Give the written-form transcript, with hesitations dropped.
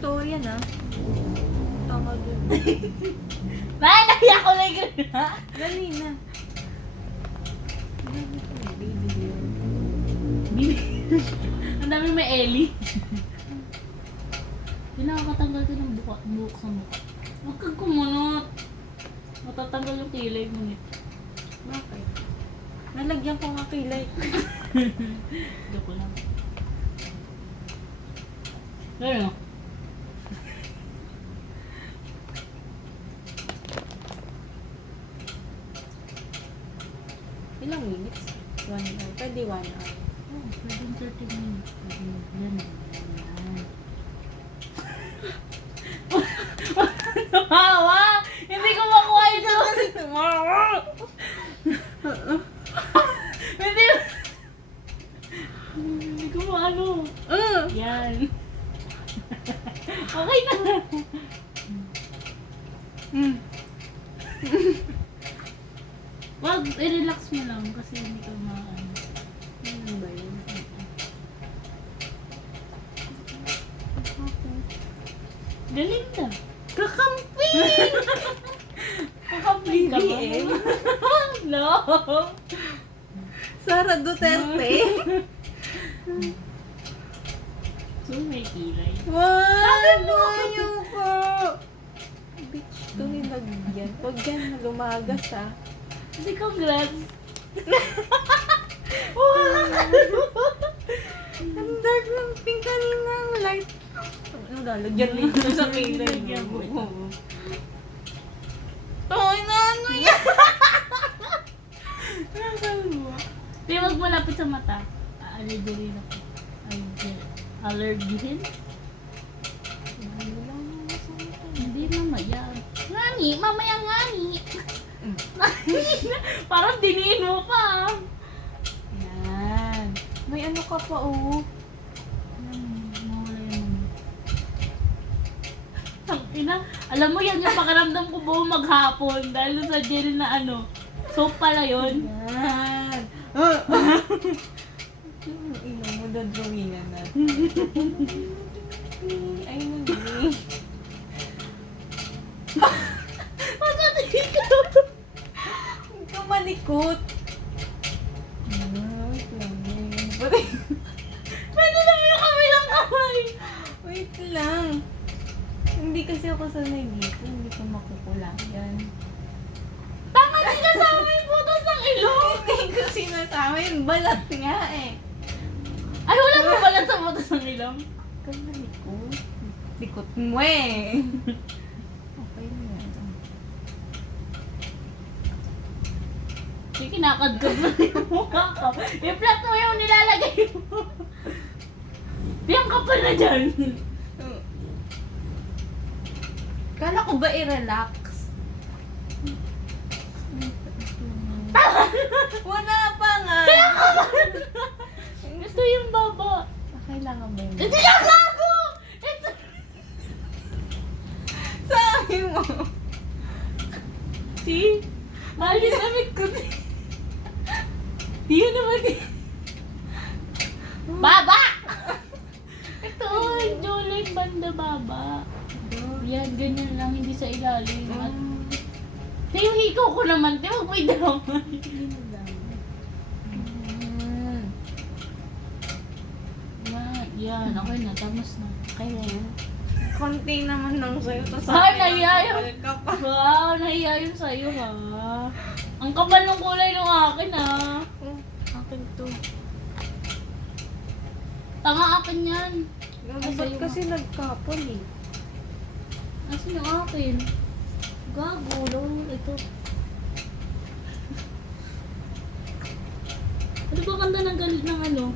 istorya na. Tama dun. Naya ko na yun, ha? Dali na. Ang dami may Ellie. Pinakakatanggal ko ng buhok sa mukha. Huwag kang kumunot. Matatanggal yung kilay mo nito. Bakit? Nalagyan ko nga kilay. Joke lang. Ano? Ilang minutes? 1 hour. Pwede 1 hour. Oh, pwedeng 30 minutes. Yan. Tumawa! Hindi ko makuha ito! Kasi tumawa! Hindi! Hindi ko maano. Yan. Okay na. Wag, i-relax mo lang kasi hindi ka maano. Ano ba yun? Galing ka. Kakampi! Kakampi ka ba? BBM? No! Sara Duterte? So, may kilay. Wag! Ayoko! Bitch, ito nilagyan. Huwag yan na lumagas ah. Hindi, congrats! Ang dark ng pink kanina. Ang light. Ano lalagyan dito sa kilay Nilagyan mo ito. mo? Toy na ano yan? Hindi, wag malapit sa mata. Allergy ako. Allergihin? Hindi, mamaya. Ngani, mamaya ngani. Parang diniin mo pa. Yan. May ano ka pa oh. Mawala yung ina, alam mo yan yung pakiramdam ko buong maghapon dahil sa jelly na ano. Soap pala yun. Yan. Ino mo, dadrawingan natin. Ay, naging. Matatigil ka. Huwag ka malikot. Wait lang. Pwede naman yung kabilang kamay. Wait lang. Hindi kasi ako sanay dito. Hindi ko makukulang yan. Tama din ka sa amin, butas ng ilong. Hindi ko sinasama yung balat nga eh. Ay, wala mo balat sa butas ng ilong. Huwag ka malikot. Likot mo eh. Okay na yan. Sige, kinakadkad mo yung mukha ko. I-flat mo yung nilalagay mo. Di, ang kapal na dyan. Kala ko ba i-relax? Wala pa nga. Ito yung baba. Kailangan ba yun? Hindi na gago! Ito. Sabi mo. See? Mahal yung damit ko. Di yun naman di. Baba! Ito, yung jawline banda baba. Yan, ganyan lang, hindi sa ilalim. At, te, yung hikaw ko naman, te, wag mo idamay. Yan, okay na, tapos na. Okay na yan. Konti naman nang sa'yo. Ay, nahiya yun. Ka pa. Wow, nahiya yun sa'yo, ha. Ang kapal ng kulay ng akin, ha. Oh, akin to. Tanga akin yan. Ba't sa'yo kasi nagkapal eh? Asan yung akin? Gago, lol, ito. Ano ba kanta ng galit ng ano?